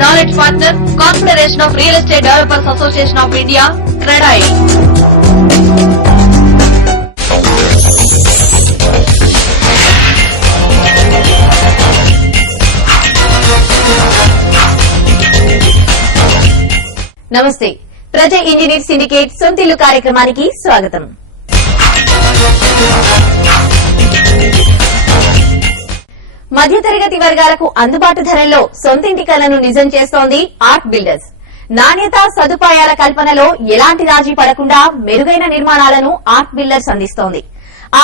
Knowledge Partner, Confederation of Real Estate Developers Association of India, CREDAI. నమస్తే. ప్రజా engineer syndicate సొంతిల్లు కార్యక్రమానికి స్వాగతం. మధ్యతరగతి వర్గాలకు అందుబాటు ధరల్లో సొంతింటి కలను నిజం చేస్తోంది ఆర్క్ బిల్డర్స్. నాణ్యత, సదుపాయాల కల్పనలో ఎలాంటి రాజీ పడకుండా మెరుగైన నిర్మాణాలను ఆర్క్ బిల్డర్స్ అందిస్తోంది.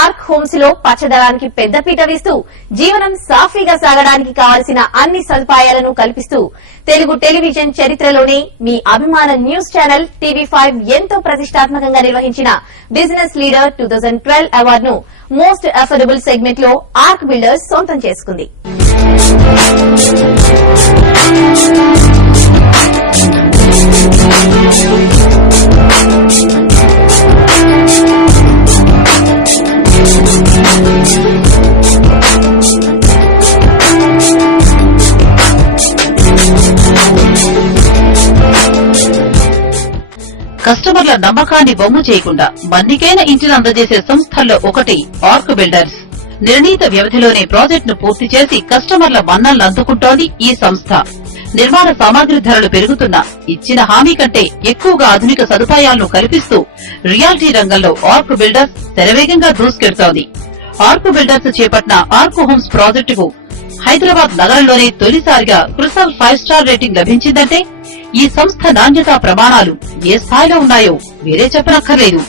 ఆర్క్ హోమ్స్ లో పచ్చదనానికి పెద్దపీట వేస్తూ జీవనం సాఫీగా సాగడానికి కావలసిన అన్ని సదుపాయాలను కల్పిస్తూ తెలుగు టెలివిజన్ చరిత్రలోనే మీ అభిమాన న్యూస్ ఛానల్ TV5 ఎంతో ప్రతిష్టాత్మకంగా నిర్వహించిన బిజినెస్ లీడర్ 2012 అవార్డును మోస్ట్ అఫోర్డబుల్ సెగ్మెంట్ లో ఆర్క్ బిల్డర్స్ సొంతం చేసుకుంది. కస్టమర్ల నమ్మకాన్ని బొమ్ము చేయకుండా మన్నికైన ఇంటిని అందజేసే సంస్థల్లో ఒకటి ఆర్క్ బిల్డర్స్. నిర్ణీత వ్యవధిలోనే ప్రాజెక్టును పూర్తి చేసి కస్టమర్ల మన్నలను అందుకుంటోంది ఈ సంస్థ. నిర్మాణ సామాగ్రి ధరలు పెరుగుతున్నా ఇచ్చిన హామీ కంటే ఎక్కువగా ఆధునిక సదుపాయాలను కల్పిస్తూ రియాలిటీ రంగంలో ఆర్క్ బిల్డర్స్ శరవేగంగా దూసుకెడుతోంది. ఆర్క్ బిల్డర్స్ చేపట్టిన ఆర్క్ హోమ్స్ ప్రాజెక్టుకు హైదరాబాద్ నగరంలోనే తొలిసారిగా క్రిసల్ 5 స్టార్ రేటింగ్ లభించిందంటే ఈ సంస్థ నాణ్యతా ప్రమాణాలు ఏ స్థాయిలో ఉన్నాయో వేరే చెప్పనక్కర్లేదు.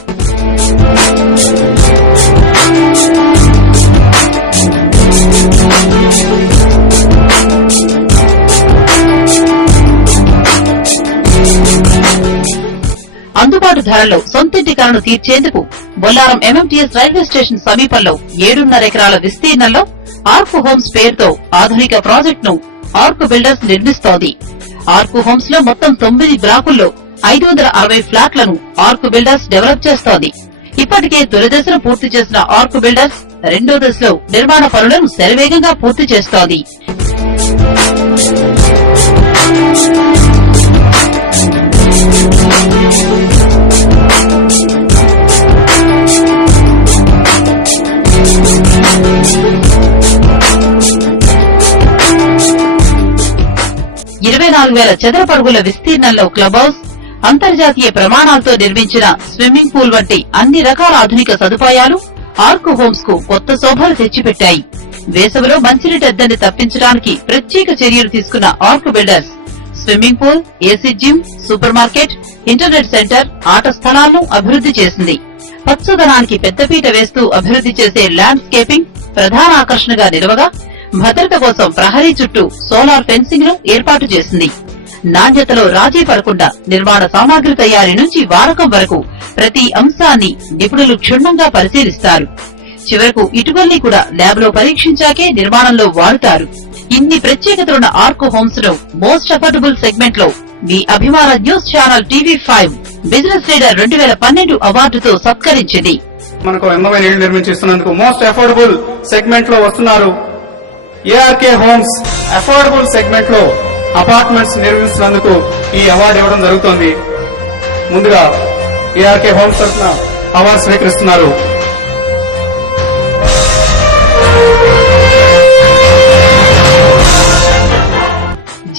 అందుబాటు ధరల్లో సొంతింటి కలను తీర్చేందుకు బొల్లారం MMTS రైల్వే స్టేషన్ సమీపంలో 7.5 ఎకరాల విస్తీర్ణంలో ఆర్క్ హోమ్స్ పేరుతో ఆధునిక ప్రాజెక్టును ఆర్క్ బిల్డర్స్ నిర్మిస్తోంది. ఆర్క్ హోమ్స్ లో మొత్తం 9 బ్లాకుల్లో 560 ఫ్లాట్లను ఆర్క్ బిల్డర్స్ డెవలప్ చేస్తోంది. ఇప్పటికే తొలి దశను పూర్తి చేసిన ఆర్క్ బిల్డర్స్ రెండో దశలో నిర్మాణ పనులను శరవేగంగా పూర్తి చేస్తోంది. చదరపడుగుల విస్తీర్ణంలో క్లబ్ హౌస్, అంతర్జాతీయ ప్రమాణాలతో నిర్మించిన స్విమ్మింగ్ పూల్ వంటి అన్ని రకాల ఆధునిక సదుపాయాలు ఆర్క్ హోమ్స్ కు కొత్త శోభలు తెచ్చిపెట్టాయి. వేసవిలో మంచినీటి ఎద్దడిని తప్పించడానికి ప్రత్యేక చర్యలు తీసుకున్న arc builders swimming pool, AC gym, super market, internet centre, ఆట స్థలాలను అభివృద్ది చేసింది. పచ్చదనానికి పెద్దపీట వేస్తూ అభివృద్ది చేసే ల్యాండ్స్కేపింగ్ ప్రధాన ఆకర్షణగా నిలవగా భద్రత కోసం ప్రహరీ చుట్టూ సోలార్ ఫెన్సింగ్ ను ఏర్పాటు చేసింది. నాణ్యతలో రాజీ పడకుండా నిర్మాణ సామాగ్రి తయారీ నుంచి వాడకం వరకు ప్రతి అంశాన్ని నిపుణులు క్షుణ్ణంగా పరిశీలిస్తారు. చివరకు ఇటువల్ని కూడా ల్యాబ్ లో పరీక్షించాకే నిర్మాణంలో వాడుతారు. ఇన్ని ప్రత్యేకతలున్న ఆర్క్ హోమ్స్ ను మోస్ట్ అఫోర్డబుల్ సెగ్మెంట్ లో మీ అభిమాన news channel TV5 business leader 2012 అవార్డుతో సత్కరించింది. మనకు అందమైన ఇళ్లు నిర్మించిస్తున్నందుకు మోస్ట్ అఫోర్డబుల్ సెగ్మెంట్ లో వస్తున్నారు. ARK హోమ్స్ అఫోర్డబుల్ సెగ్మెంట్ లో అపార్ట్మెంట్స్ నిర్మిస్తున్నందుకు ఈ అవార్డు ఇవ్వడం జరుగుతోంది. ముందుగా ARK హోమ్స్ తరఫున అవార్డు స్వీకరిస్తున్నారు.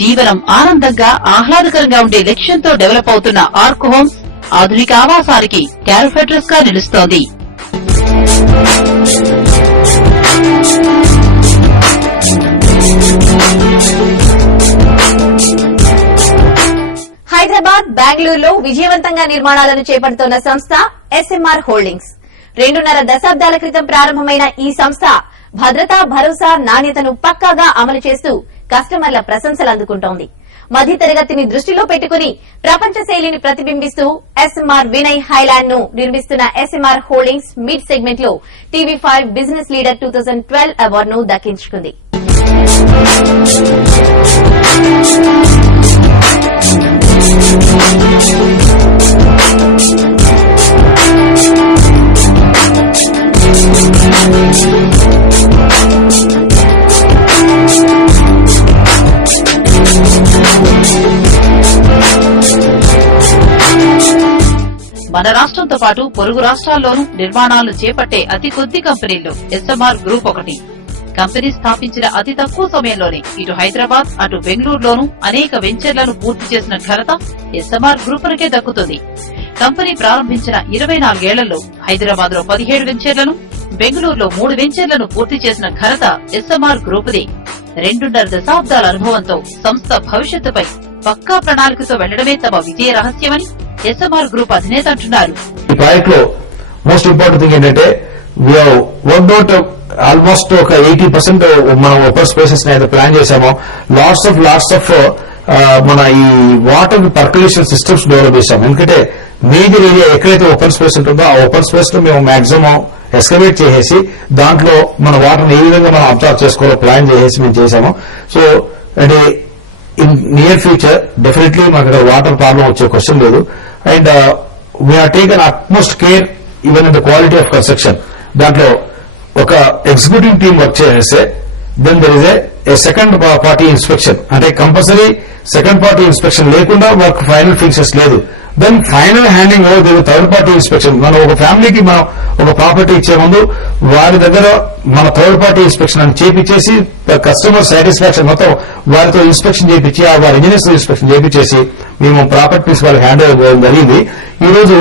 జీవనం ఆనందంగా ఆహ్లాదకరంగా ఉండే లక్ష్యంతో డెవలప్ అవుతున్న ఆర్క్ హోమ్స్ ఆధునిక ఆవాసానికి క్యారిఫెడ్రస్ గా నిలుస్తోంది. హైదరాబాద్, బెంగళూరులో విజయవంతంగా నిర్మాణాలను చేపడుతోన్న సంస్థ SMR హోల్డింగ్స్. 2.5 దశాబ్దాల క్రితం ప్రారంభమైన ఈ సంస్థ భద్రత, భరోసా, నాణ్యతను పక్కాగా అమలు చేస్తూ కస్టమర్ల ప్రశంసలు అందుకుంటోంది. మధ్యతరగతిని దృష్టిలో పెట్టుకుని ప్రపంచ శైలిని ప్రతిబింబిస్తూ SMR వినయ్ హైలాండ్ ను నిర్మిస్తున్న SMR హోల్డింగ్స్ మిడ్ సెగ్మెంట్ లో TV5 బిజినెస్ లీడర్ 2012 అవార్డును దక్కించుకుంది. మన రాష్ట్రంతో పాటు పొరుగు రాష్ట్రాల్లోనూ నిర్మాణాలను చేపట్టే అతి కొద్ది కంపెనీల్లో ఎస్ఎంఆర్ గ్రూప్ ఒకటి. కంపెనీ స్థాపించిన అతి తక్కువ సమయంలోనే ఇటు హైదరాబాద్ అటు బెంగళూరులోనూ అనేక వెంచర్లను పూర్తి చేసిన ఘనత ఎస్ఎంఆర్ గ్రూపునకే దక్కుతుంది. కంపెనీ ప్రారంభించిన 24 ఏళ్లలో హైదరాబాద్ లో 17 వెంచర్లను, బెంగళూరులో 3 వెంచర్లను పూర్తి చేసిన ఘనత ఎస్ఎంఆర్ గ్రూపుదే. 2.5 దశాబ్దాల అనుభవంతో సంస్థ భవిష్యత్తుపై పక్కా ప్రణాళికతో వెళ్లడమే తమ విజయ రహస్యమని ఎస్ఎంఆర్ గ్రూప్ అధినేత అంటున్నారు. ఈ ప్రాజెక్ట్ లో మోస్ట్ ఇంపార్టెంట్ థింగ్ ఏంటంటే వర్క్ అవుట్ ఆల్మోస్ట్ ఒక 80% మనం ఓపెన్ స్పేసెస్ అయితే ప్లాన్ చేశామో. లాట్స్ ఆఫ్ మన ఈ వాటర్ పర్క్యులేషన్ సిస్టమ్స్ డెవలప్ చేశాము. ఎందుకంటే మేజర్ ఏరియా ఎక్కడైతే ఓపెన్ స్పేస్ ఉంటుందో ఆ ఓపెన్ స్పేస్ లో మేము మాక్సిమం ఎస్కవేట్ చేసేసి దాంట్లో మన వాటర్ ఏ విధంగా మనం అబ్జర్వ్ చేసుకోవాలో ప్లాన్ చేసేసి మేము చేశాము. సో అంటే ఇన్ నియర్ ఫ్యూచర్ డెఫినెట్లీ మాకు వాటర్ ప్రాబ్లం వచ్చే క్వశ్చన్ లేదు. And we have taken utmost care even in the quality of construction. దాంట్లో ఒక ఎగ్జిక్యూటివ్ టీమ్ వర్క్ చేస్తే then there is a second party inspection. అంటే కంపల్సరీ సెకండ్ పార్టీ ఇన్స్పెక్షన్ లేకుండా work final finishes లేదు. Then final handing over third party inspection. మనం ఒక ఫ్యామిలీకి మనం ఒక ప్రాపర్టీ ఇచ్చే ముందు వారి దగ్గర మన థర్డ్ పార్టీ ఇన్స్పెక్షన్ అని చేపించేసి కస్టమర్ సాటిస్ఫాక్షన్ మొత్తం వారితో ఇన్స్పెక్షన్ చేయించి వారి ఇంజనీర్స్ ఇన్స్పెక్షన్ చేయించేసి మేము ప్రాపర్టీస్ వాళ్ళకి హ్యాండ్ ఓవర్ చేయడం జరిగింది. ఈ రోజు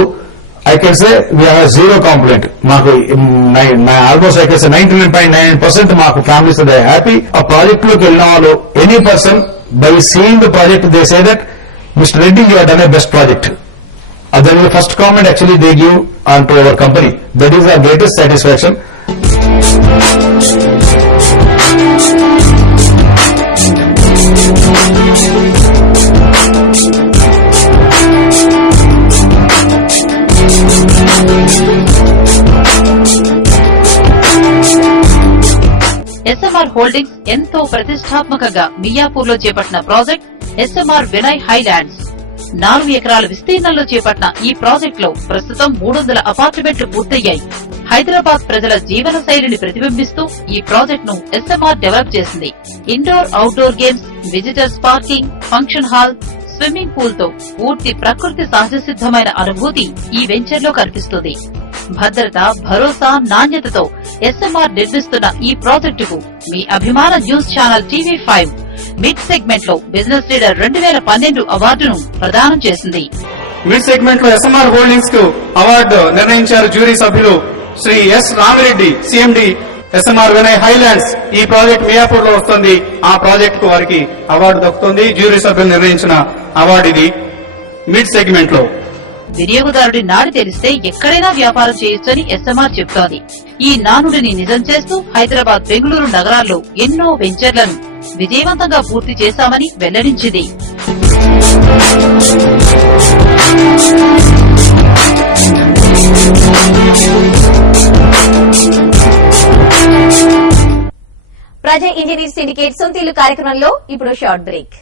I can say we have zero complaint. మాకు ఆల్మోస్ట్ I can say 99.99% మాకు ఫ్యామిలీస్ దే హ్యాపీ. ఆ ప్రాజెక్ట్ లోకి వెళ్ళిన వాళ్ళు any person by seeing the project they say that mister Reddy you have done a best project. That is the first comment actually they give on to our company. That is the greatest satisfaction. SMR holdings ఎంతో ప్రతిష్టాత్మకంగా మియాపూర్ లో చేపట్టిన project SMR Vinay highlands. 4 ఎకరాల విస్తీర్ణంలో చేపట్టిన ఈ project లో ప్రస్తుతం 300 అపార్ట్మెంట్లు పూర్తయ్యాయి. హైదరాబాద్ ప్రజల జీవన శైలిని ప్రతిబింబిస్తూ ఈ ప్రాజెక్ట్ ను ఎస్ఎంఆర్ డెవలప్ చేసింది. Indoor outdoor games, visitors parking, function hall, swimming pool తో పూర్తి ప్రకృతి సహజ సిద్దమైన అనుభూతి ఈ వెంచర్ లో కనిపిస్తుంది. భద్రత, భరోసా, నాణ్యతతో ఎస్ఎంఆర్ నిర్మిస్తున్న ఈ ప్రాజెక్టుకు మీ అభిమాన news channel TV5 mid segment లో బిజినెస్ లీడర్ 2012 అవార్డును ప్రదానం చేసింది. మిడ్ సెగ్మెంట్ లో ఎస్ఎంఆర్ హోల్డింగ్స్ కు అవార్డు నిర్ణయించారు జ్యూరీ సభ్యులు Shri S Ramireddy, CMD, SMR Vinay Highlands. ఈ ప్రాజెక్ట్ మియాపూర్ లో వస్తుంది. ఆ ప్రాజెక్ట్ కు వారికి అవార్డు దక్కుతుంది. జ్యూరీ సభ్యులు నిర్ణయించిన అవార్డు ఇది మిడ్ సెగ్మెంట్ లో. వినియోగదారుడి నాడి తెలిస్తే ఎక్కడైనా వ్యాపారం చేయొచ్చని ఎస్ఎంఆర్ చెబుతోంది. ఈ నానుడిని నిజం చేస్తూ హైదరాబాద్, బెంగళూరు నగరాల్లో ఎన్నో వెంచర్లను విజయవంతంగా పూర్తి చేశామని వెల్లడించింది. ప్రజా ఇంజనీర్ సిండికేట్ సొంతీలు కార్యక్రమంలో ఇప్పుడు షార్ట్ బ్రేక్.